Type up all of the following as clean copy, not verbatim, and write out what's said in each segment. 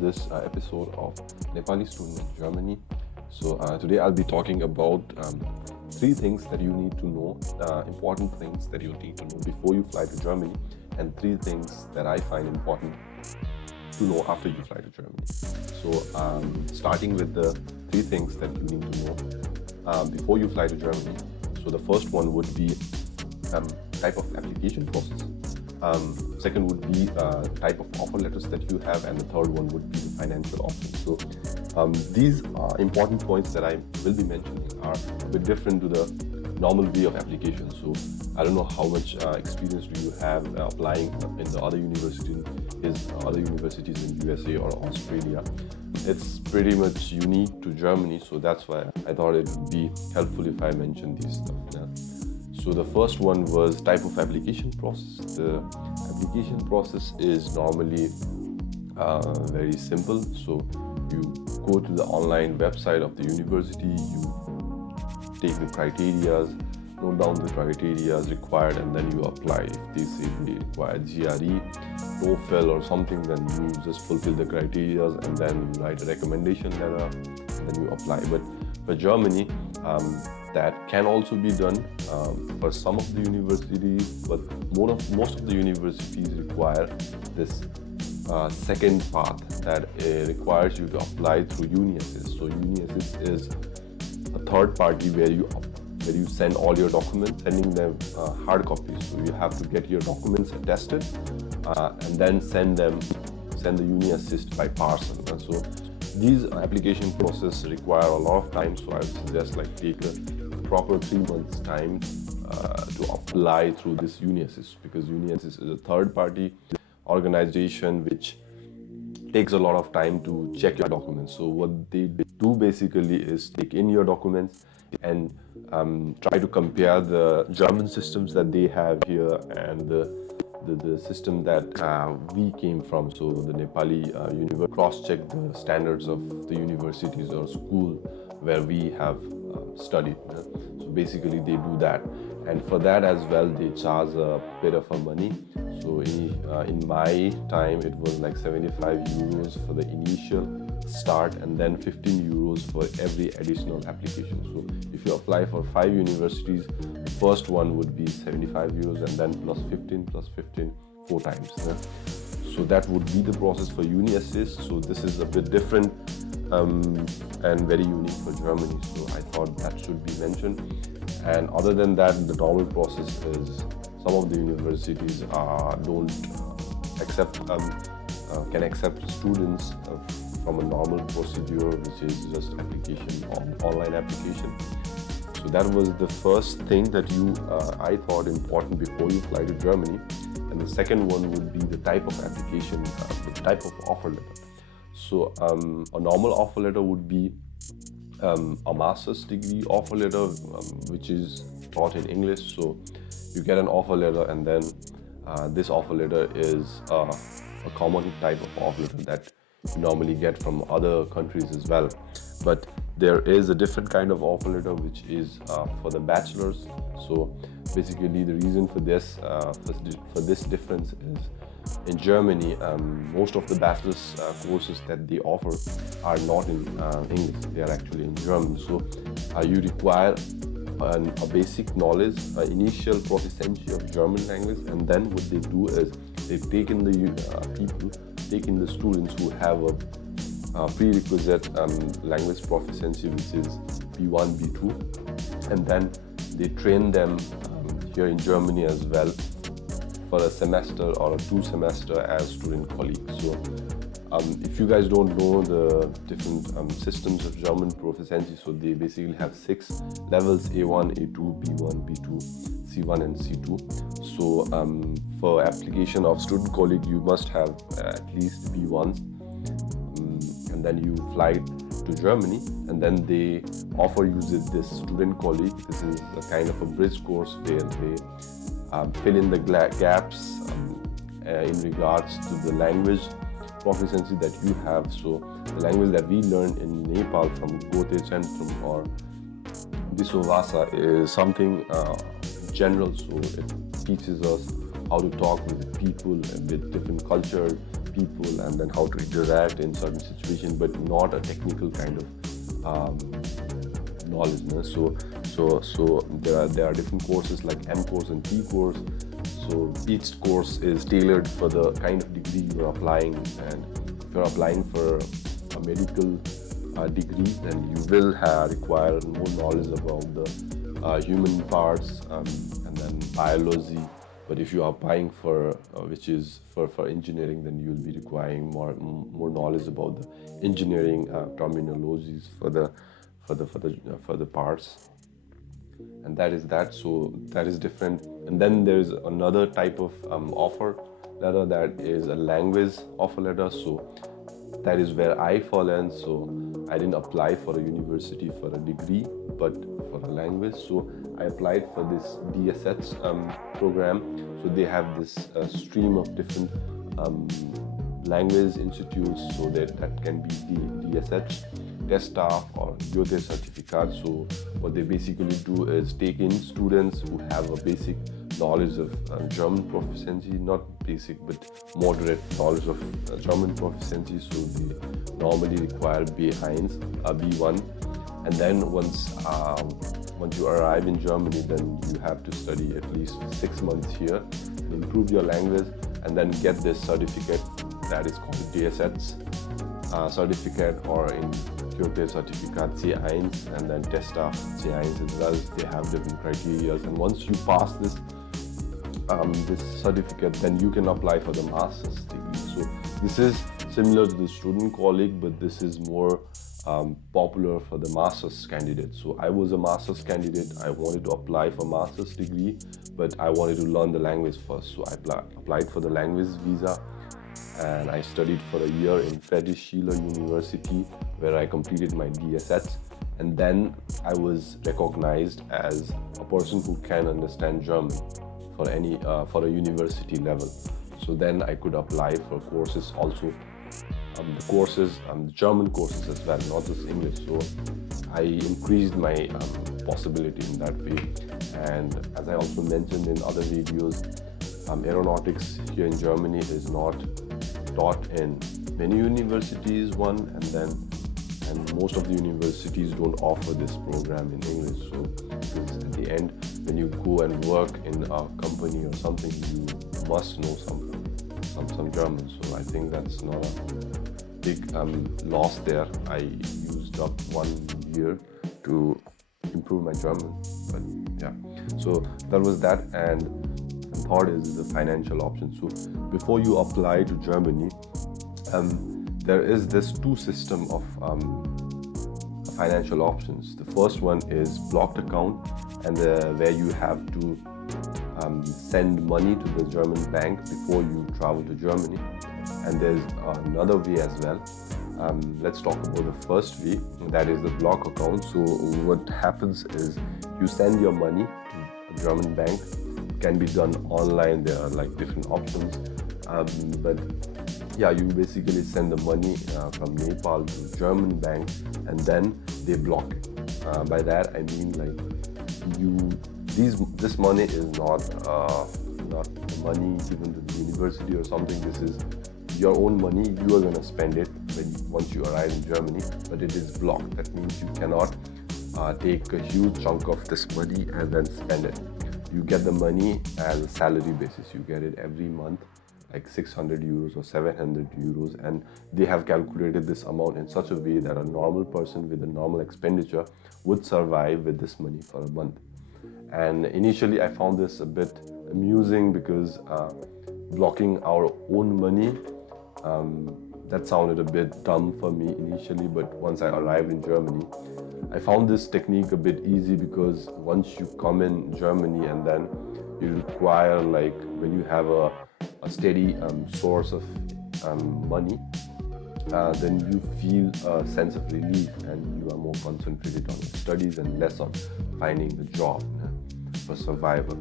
this episode of Nepali Student in Germany. So today I'll be talking about three things that you need to know, important things that you need to know before you fly to Germany, and three things that I find important to know after you fly to Germany. So starting with the three things that you need to know before you fly to Germany. So the first one would be type of application process. Second would be type of offer letters that you have, and the third one would be the financial options. So these important points that I will be mentioning are a bit different to the normal way of application. So I don't know how much experience do you have applying in the other universities in USA or Australia. It's pretty much unique to Germany, so that's why I thought it would be helpful if I mentioned these stuff. Yeah. So the first one was type of application process. The application process is normally very simple. So you go to the online website of the university, you take the criteria, note down the criteria required, and then you apply. If they say they require GRE, TOEFL or something, then you just fulfill the criteria and then you write a recommendation letter and then you apply. But for Germany, that can also be done for some of the universities, but most of the universities require this second path that requires you to apply through UniAssist. So UniAssist is a third party where you send all your documents, sending them hard copies. So you have to get your documents attested and then send the UniAssist by parcel. And so these application process require a lot of time. So I would suggest take a proper 3 months time to apply through this UniAssist, because UniAssist is a third party organization which takes a lot of time to check your documents. So what they do basically is take in your documents and try to compare the German systems that they have here and the system that we came from. So the Nepali university cross-check the standards of the universities or school where we have studied. So basically they do that, and for that as well they charge a bit of money. So in my time it was like 75 euros for the initial start, and then 15 euros for every additional application. So if you apply for 5 universities, the first one would be 75 euros and then plus 15 4 times. So that would be the process for UniAssist. So this is a bit different and very unique for Germany. So I thought that should be mentioned. And other than that, the normal process is some of the universities don't can accept students from a normal procedure, which is just online application. So that was the first thing that I thought important before you fly to Germany. And the second one would be the type of application, the type of offer letter. So a normal offer letter would be a master's degree offer letter, which is taught in English. So you get an offer letter, and then this offer letter is a common type of offer letter that you normally get from other countries as well. But there is a different kind of offer letter which is for the bachelors. So basically the reason for this difference is in Germany, most of the bachelor's courses that they offer are not in English, they are actually in German. So you require a basic knowledge, initial proficiency of German language, and then what they do is they take in the students who have a prerequisite language proficiency, which is B1, B2, and then they train them here in Germany as well for a semester or a 2 semester as student colleagues. So if you guys don't know the different systems of German proficiency, so they basically have 6 levels: A1, A2, B1, B2, C1 and C2. So for application of student colleague, you must have at least B1, and then you fly to Germany, and then they offer you this student colleague. This is a kind of a bridge course where they fill in the gaps in regards to the language proficiency that you have. So the language that we learned in Nepal from Gote Centrum or Bisovasa is something general. So it teaches us how to talk with people with different cultures, people and then how to interact in certain situations, but not a technical kind of knowledge. No? So there are different courses like M course and P course. So each course is tailored for the kind of degree you are applying, and if you're applying for a medical degree, then you will require more knowledge about the human parts and then biology. But if you are applying for which is for engineering, then you will be requiring more knowledge about the engineering terminologies for the parts, and that is that. So that is different. And then there's another type of offer letter, that is a language offer letter. So that is where I fall in. So I didn't apply for a university for a degree, but for a language. So I applied for this DSH program. So they have this stream of different language institutes. So that can be the DSH, test staff, or Yote certificate. So what they basically do is take in students who have a basic knowledge of German proficiency, not basic but moderate knowledge of German proficiency. So they normally require B1, and then once you arrive in Germany, then you have to study at least 6 months here, improve your language, and then get this certificate that is called DSH certificate, or in Kyoto certificate C1, and then test staff C1 as well. They have different criteria, and once you pass this certificate, then you can apply for the master's degree. So this is similar to the student colleague, but this is more popular for the master's candidate. So I was a master's candidate. I wanted to apply for master's degree, but I wanted to learn the language first. So I applied for the language visa, and I studied for a year in Friedrich Schiller University, where I completed my DSH. And then I was recognized as a person who can understand German for a university level. So then I could apply for courses also, the German courses as well, not just English. So I increased my possibility in that way. And as I also mentioned in other videos, aeronautics here in Germany is not taught in many universities, and most of the universities don't offer this program in English. So because at the end, when you go and work in a company or something, you must know some German. So I think that's not a big loss there. I used up 1 year to improve my German. But yeah, so that was that. And third is the financial option. So before you apply to Germany, there is this two system of financial options. The first one is blocked account, and where you have to send money to the German bank before you travel to Germany. And there's another way as well. Let's talk about the first way, that is the block account. So what happens is you send your money to a German bank. It can be done online. There are like different options, but yeah, you basically send the money from Nepal to German bank, and then they block it. By that I mean, like, this money is not money given to the university or something. This is your own money. You are going to spend it once you arrive in Germany, but it is blocked. That means you cannot take a huge chunk of this money and then spend it. You get the money as a salary basis. You get it every month, like 600 euros or 700 euros, and they have calculated this amount in such a way that a normal person with a normal expenditure would survive with this money for a month. And initially I found this a bit amusing, because blocking our own money, that sounded a bit dumb for me initially, but once I arrived in Germany, I found this technique a bit easy, because once you come in Germany and then you require, like, when you have a steady source of money, then you feel a sense of relief, and you are more concentrated on your studies and less on finding the job for survival.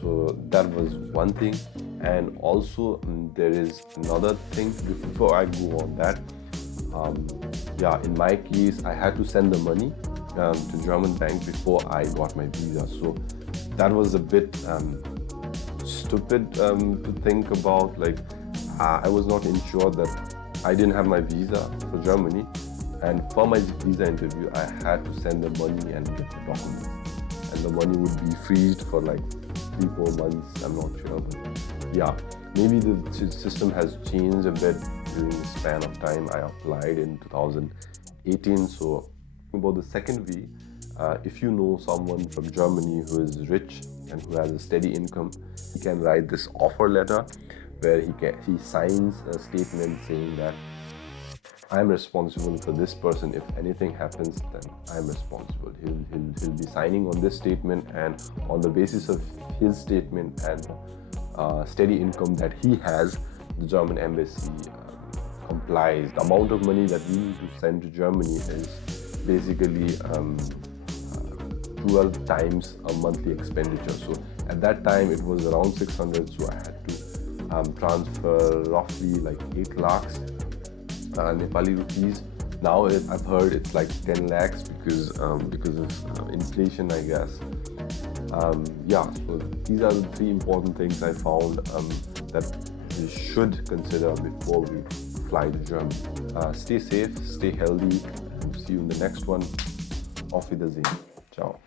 So that was one thing. And also there is another thing before I go on that. In my case, I had to send the money to German bank before I got my visa. So that was a bit stupid to think about, like, I was not ensured that I didn't have my visa for Germany, and for my visa interview, I had to send the money and get the documents, and the money would be freezed for like 3-4 months. I'm not sure, but yeah, maybe the system has changed a bit during the span of time I applied in 2018. So about the second V, if you know someone from Germany who is rich and who has a steady income, he can write this offer letter where he signs a statement saying that I'm responsible for this person. If anything happens, then I'm responsible. He'll be signing on this statement, and on the basis of his statement and steady income that he has, the German embassy complies. The amount of money that we need to send to Germany is basically 12 times a monthly expenditure. So at that time it was around 600, so I had to transfer roughly like 8 lakhs Nepali rupees. Now I've heard it's like 10 lakhs because of inflation, I guess. Yeah, so these are the 3 important things I found that we should consider before we fly to Germany. Stay safe, stay healthy, and see you in the next one. Auf Wiedersehen. Ciao.